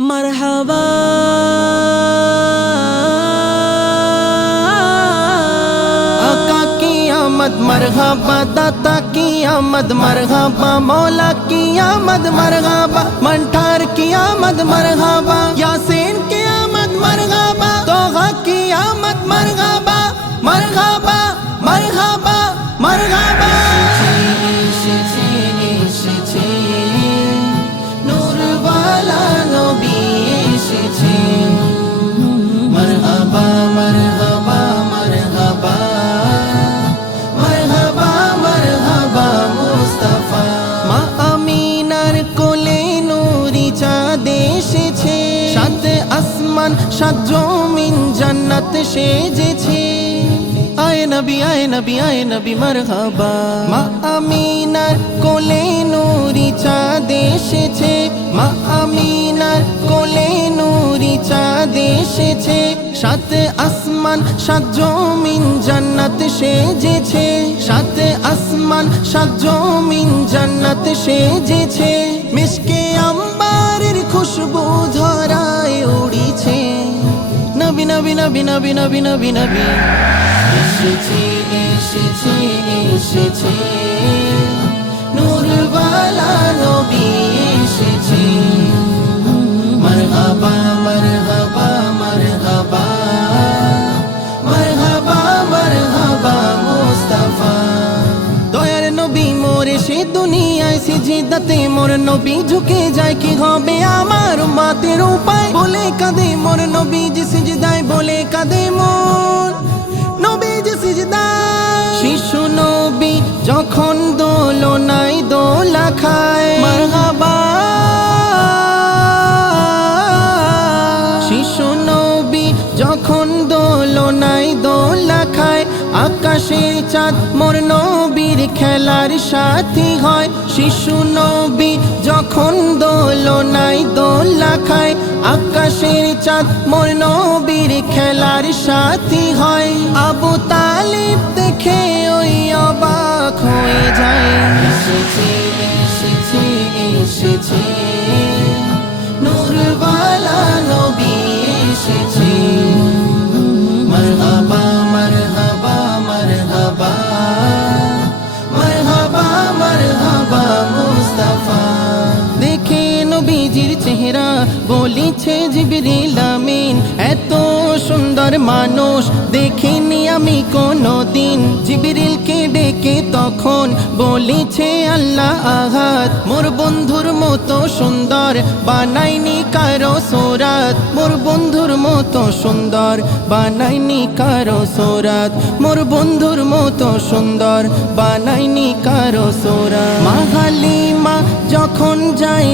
मरहबा। आका की आमद मरहबा, दाता की आमद मरहबा, मौला की आमद मरहबा, मंठार की आमद मरहबा, यासीन के আসমান সাত জমিন জান্নাত সেজেছে। আয় নবী আয় নবী আয় নবী, মরহবা। মা আমিনার কোলে নূরি চাঁদ এসেছে। মা আমিনার কোলে নূরি চাঁদ এসেছে। সাত আসমান, সাত জমিন জান্নাত সেজেছে। সাত আসমান, সাত জমিন জান্নাত সেজেছে। মিশকে আম্বারের খুশবু উড়িছে নবী নবী নবী নবী নবী নবী এসেছে এসেছে এসেছে নূরওয়ালা সে দুনিয়ায় সিজিদাতে মোর নবী ঝুঁকে যায় কি হবে আমার মাতের উপায়? বলে কাঁদে মোর নবী যে সিজদায় বলে কাঁদে মোর নবী যে সিজদায়। শিশু নবী যখন দোলনায় দোলা খায়। মারহাবা। শিশু নবী যখন দোলনায় দোলা খায় আকাশের চাঁদ মোর নবীর খেলার সাথী হয়। শিশু নবী যখন দোলনায় দোলা খায়, আকাশের চাঁদ মোর নবীর খেলার সাথী হয়। আবু তালিব দেখে ওই বলিছে জিবরিল আমিন। এত সুন্দর মানুষ দেখিনি আমি কোনো দিন জিবরিলকে ডেকে তখন বলিছে আল্লাহ আহাত মোর বন্ধুর মতো সুন্দর বানাইনি কারও সোরাত। মোর বন্ধুর মতো সুন্দর বানাইনি কারও সোরাত। মোর বন্ধুর মতো সুন্দর বানাইনি কারও সোরাত। মাহালিমা যখন যায়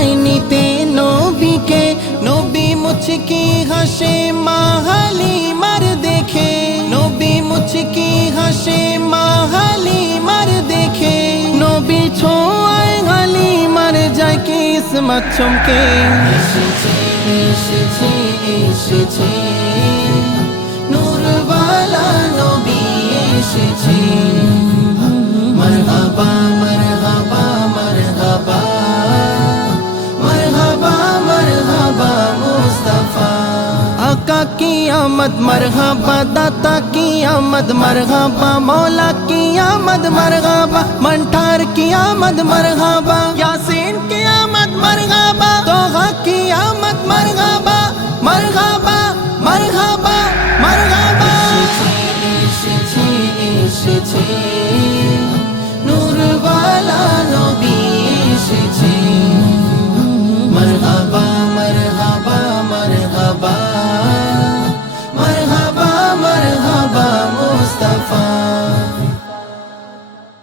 যায় নিতে নবীকে। নবী মুচকি হাসে মাহালিমার দেখে। নবী মুচকি হাসে মাহালিমার দেখে। নবী ছোঁয়ায় হালিমার যায় কিসমত চমকে। এসেছে এসেছে এসেছে। آمد مرحبا داتا کی آمد مرحبا مولا کی آمد مرحبا منٹار کی آمد مرحبا یاسین کی آمد مرحبا